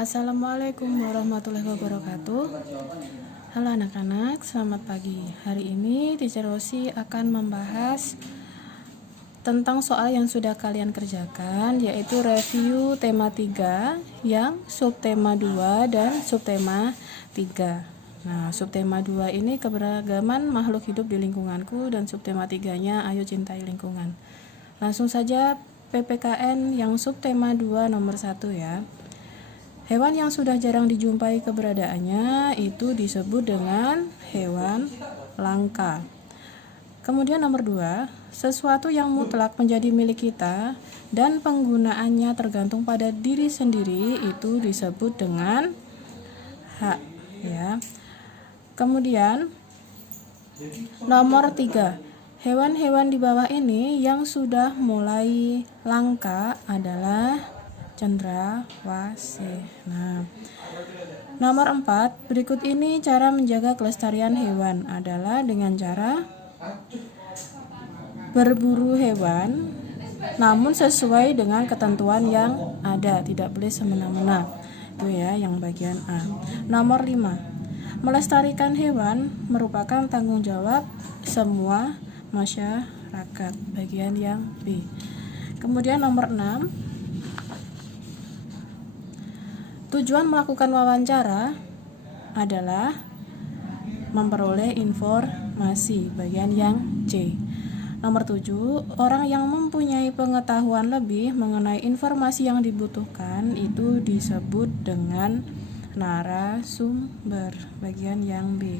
Assalamualaikum warahmatullahi wabarakatuh. Halo anak-anak, selamat pagi. Hari ini Teacher Rosi akan membahas tentang soal yang sudah kalian kerjakan, yaitu review tema 3 yang subtema 2 dan subtema 3. Nah, subtema 2 ini keberagaman makhluk hidup di lingkunganku, dan subtema 3-nya ayo cintai lingkungan. Langsung saja PPKN yang subtema 2 nomor 1 ya. Hewan yang sudah jarang dijumpai keberadaannya itu disebut dengan hewan langka. Kemudian nomor 2, sesuatu yang mutlak menjadi milik kita dan penggunaannya tergantung pada diri sendiri itu disebut dengan hak ya. Kemudian nomor 3, hewan-hewan di bawah ini yang sudah mulai langka adalah cendrawasih. Nah, nomor 4, berikut ini cara menjaga kelestarian hewan adalah dengan cara berburu hewan namun sesuai dengan ketentuan yang ada, tidak boleh semena-mena. Itu ya yang bagian A. Nomor 5, melestarikan hewan merupakan tanggung jawab semua masyarakat, bagian yang B. Kemudian nomor 6, tujuan melakukan wawancara adalah memperoleh informasi, bagian yang C. Nomor 7, orang yang mempunyai pengetahuan lebih mengenai informasi yang dibutuhkan itu disebut dengan narasumber, bagian yang B.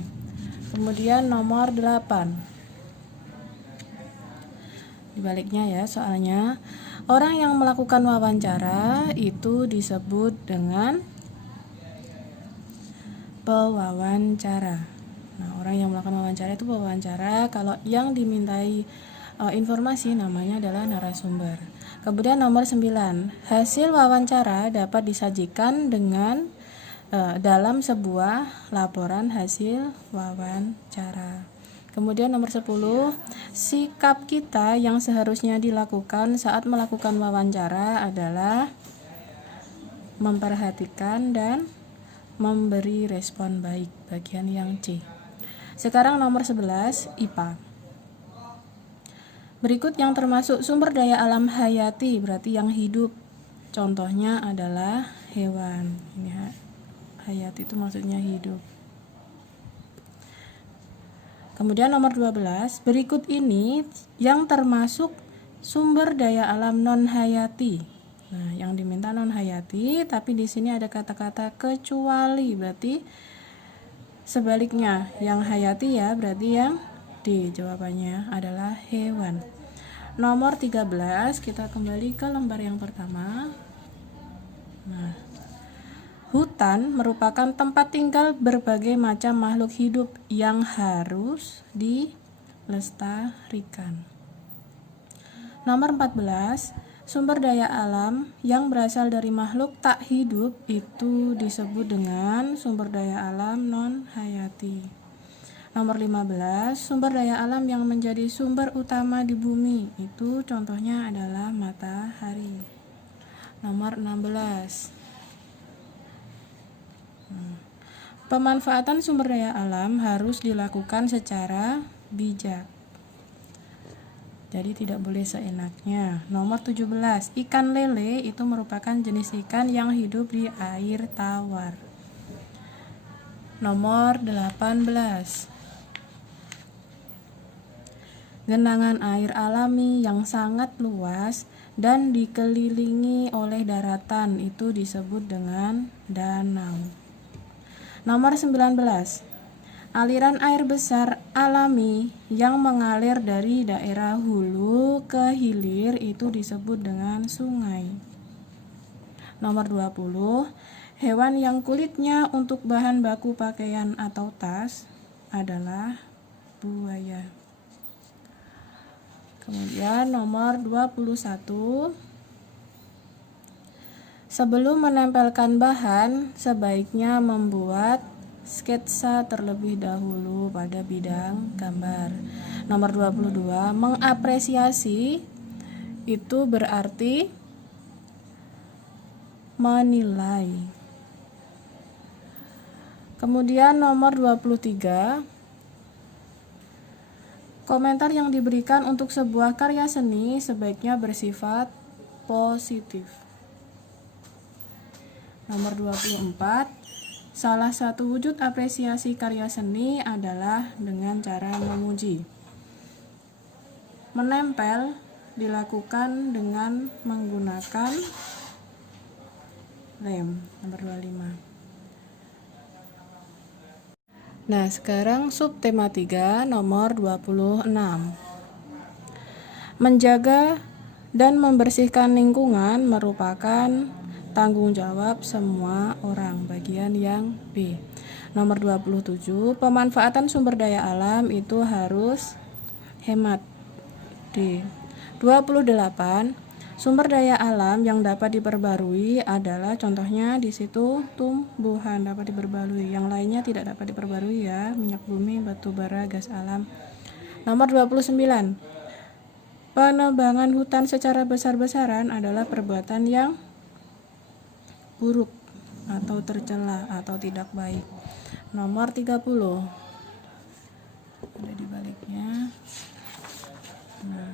Kemudian nomor 8, dibaliknya ya soalnya, orang yang melakukan wawancara itu disebut dengan pewawancara. Nah, orang yang melakukan wawancara itu pewawancara. Kalau yang dimintai informasi namanya adalah narasumber. Kemudian nomor 9, hasil wawancara dapat disajikan dengan dalam sebuah laporan hasil wawancara. Kemudian nomor 10, sikap kita yang seharusnya dilakukan saat melakukan wawancara adalah memperhatikan dan memberi respon baik, bagian yang C. Sekarang nomor 11, IPA. Berikut yang termasuk sumber daya alam hayati, berarti yang hidup. Contohnya adalah hewan. Ini hayati itu maksudnya hidup. Kemudian nomor 12, berikut ini yang termasuk sumber daya alam non-hayati. Nah, yang diminta non-hayati, tapi di sini ada kata-kata kecuali, berarti sebaliknya, yang hayati ya, berarti yang D jawabannya adalah hewan. Nomor 13, kita kembali ke lembar yang pertama. Nah, hutan merupakan tempat tinggal berbagai macam makhluk hidup yang harus dilestarikan. Nomor 14, sumber daya alam yang berasal dari makhluk tak hidup itu disebut dengan sumber daya alam non-hayati. Nomor 15, sumber daya alam yang menjadi sumber utama di bumi itu contohnya adalah matahari. Nomor 16, pemanfaatan sumber daya alam harus dilakukan secara bijak. Jadi tidak boleh seenaknya. Nomor 17, ikan lele itu merupakan jenis ikan yang hidup di air tawar. Nomor 18, genangan air alami yang sangat luas dan dikelilingi oleh daratan itu disebut dengan danau. Nomor 19, aliran air besar alami yang mengalir dari daerah hulu ke hilir itu disebut dengan sungai. Nomor 20, hewan yang kulitnya untuk bahan baku pakaian atau tas adalah buaya. Kemudian nomor 21, sebelum menempelkan bahan, sebaiknya membuat sketsa terlebih dahulu pada bidang gambar. Nomor 22, mengapresiasi itu berarti menilai. Kemudian nomor 23, komentar yang diberikan untuk sebuah karya seni sebaiknya bersifat positif. Nomor 24, salah satu wujud apresiasi karya seni adalah dengan cara memuji. Menempel dilakukan dengan menggunakan lem. Nomor 25. Nah, sekarang subtema 3 nomor 26. Menjaga dan membersihkan lingkungan merupakan tanggung jawab semua orang. Bagian yang B. Nomor 27, pemanfaatan sumber daya alam itu harus hemat. D. 28, sumber daya alam yang dapat diperbarui adalah contohnya di situ tumbuhan dapat diperbarui, yang lainnya tidak dapat diperbarui ya, minyak bumi, batu bara, gas alam. Nomor 29, penebangan hutan secara besar-besaran adalah perbuatan yang buruk atau tercela atau tidak baik. Nomor 30, ada di baliknya. Nah,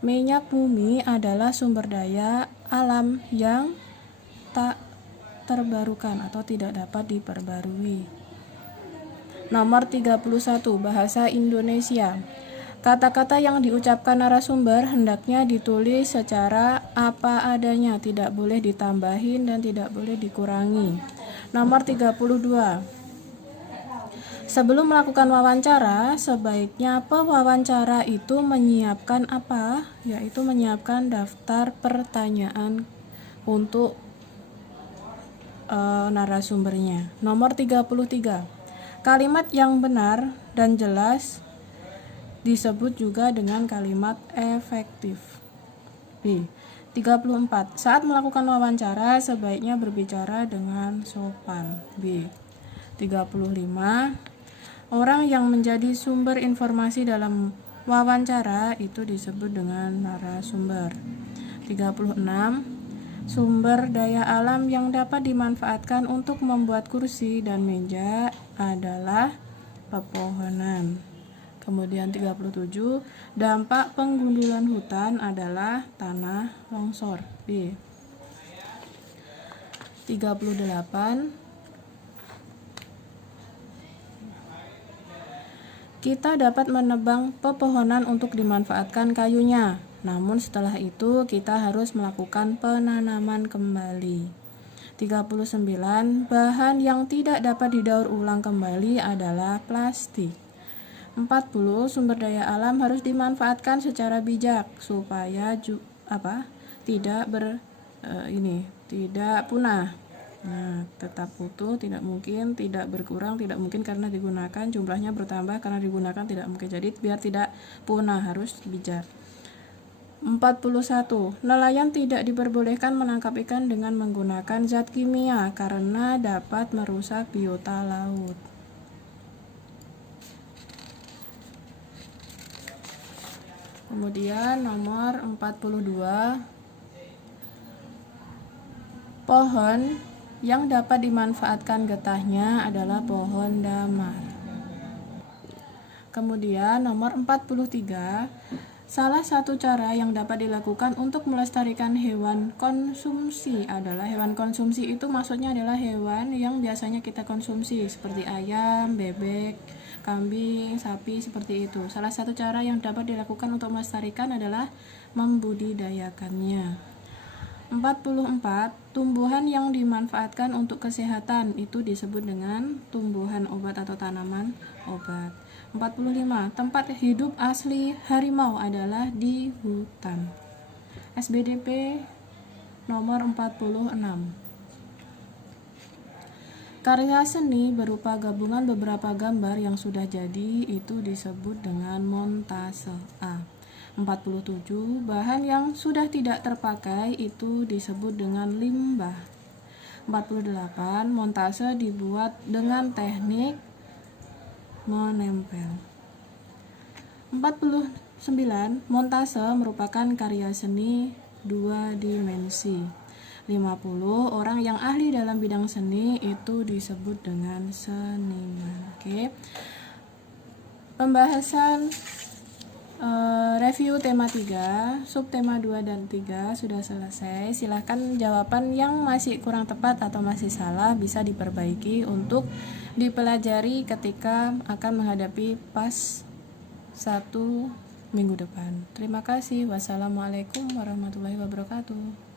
minyak bumi adalah sumber daya alam yang tak terbarukan atau tidak dapat diperbarui. Nomor 31, bahasa Indonesia. Kata-kata yang diucapkan narasumber hendaknya ditulis secara apa adanya, tidak boleh ditambahin dan tidak boleh dikurangi. Nomor 32, sebelum melakukan wawancara, sebaiknya pewawancara itu menyiapkan apa? Yaitu menyiapkan daftar pertanyaan untuk narasumbernya. Nomor 33, kalimat yang benar dan jelas disebut juga dengan kalimat efektif. B. 34, saat melakukan wawancara sebaiknya berbicara dengan sopan. B. 35, orang yang menjadi sumber informasi dalam wawancara itu disebut dengan narasumber. 36, sumber daya alam yang dapat dimanfaatkan untuk membuat kursi dan meja adalah pepohonan. Kemudian 37, dampak penggundulan hutan adalah tanah longsor. B. 38, kita dapat menebang pepohonan untuk dimanfaatkan kayunya, namun setelah itu kita harus melakukan penanaman kembali. 39, bahan yang tidak dapat didaur ulang kembali adalah plastik. 40, sumber daya alam harus dimanfaatkan secara bijak supaya tidak punah. Nah, tetap utuh, tidak mungkin, tidak berkurang, tidak mungkin karena digunakan, jumlahnya bertambah karena digunakan, tidak mungkin. Jadi biar tidak punah harus bijak. 41, nelayan tidak diperbolehkan menangkap ikan dengan menggunakan zat kimia karena dapat merusak biota laut. Kemudian nomor 42, pohon yang dapat dimanfaatkan getahnya adalah pohon damar. Kemudian nomor 43, salah satu cara yang dapat dilakukan untuk melestarikan hewan konsumsi adalah, hewan konsumsi itu maksudnya adalah hewan yang biasanya kita konsumsi seperti ayam, bebek, kambing, sapi, seperti itu. Salah satu cara yang dapat dilakukan untuk melestarikan adalah membudidayakannya. 44, tumbuhan yang dimanfaatkan untuk kesehatan itu disebut dengan tumbuhan obat atau tanaman obat. 45, tempat hidup asli harimau adalah di hutan. SBDP nomor 46. Karya seni berupa gabungan beberapa gambar yang sudah jadi itu disebut dengan montase. A. 47, bahan yang sudah tidak terpakai itu disebut dengan limbah. 48, montase dibuat dengan teknik menempel. 49, montase merupakan karya seni dua dimensi. 50. Orang yang ahli dalam bidang seni itu disebut dengan seniman. Oke. Pembahasan review tema 3, subtema 2 dan 3 sudah selesai. Silahkan jawaban yang masih kurang tepat atau masih salah bisa diperbaiki untuk dipelajari ketika akan menghadapi PAS 1 minggu depan. Terima kasih. Wassalamualaikum warahmatullahi wabarakatuh.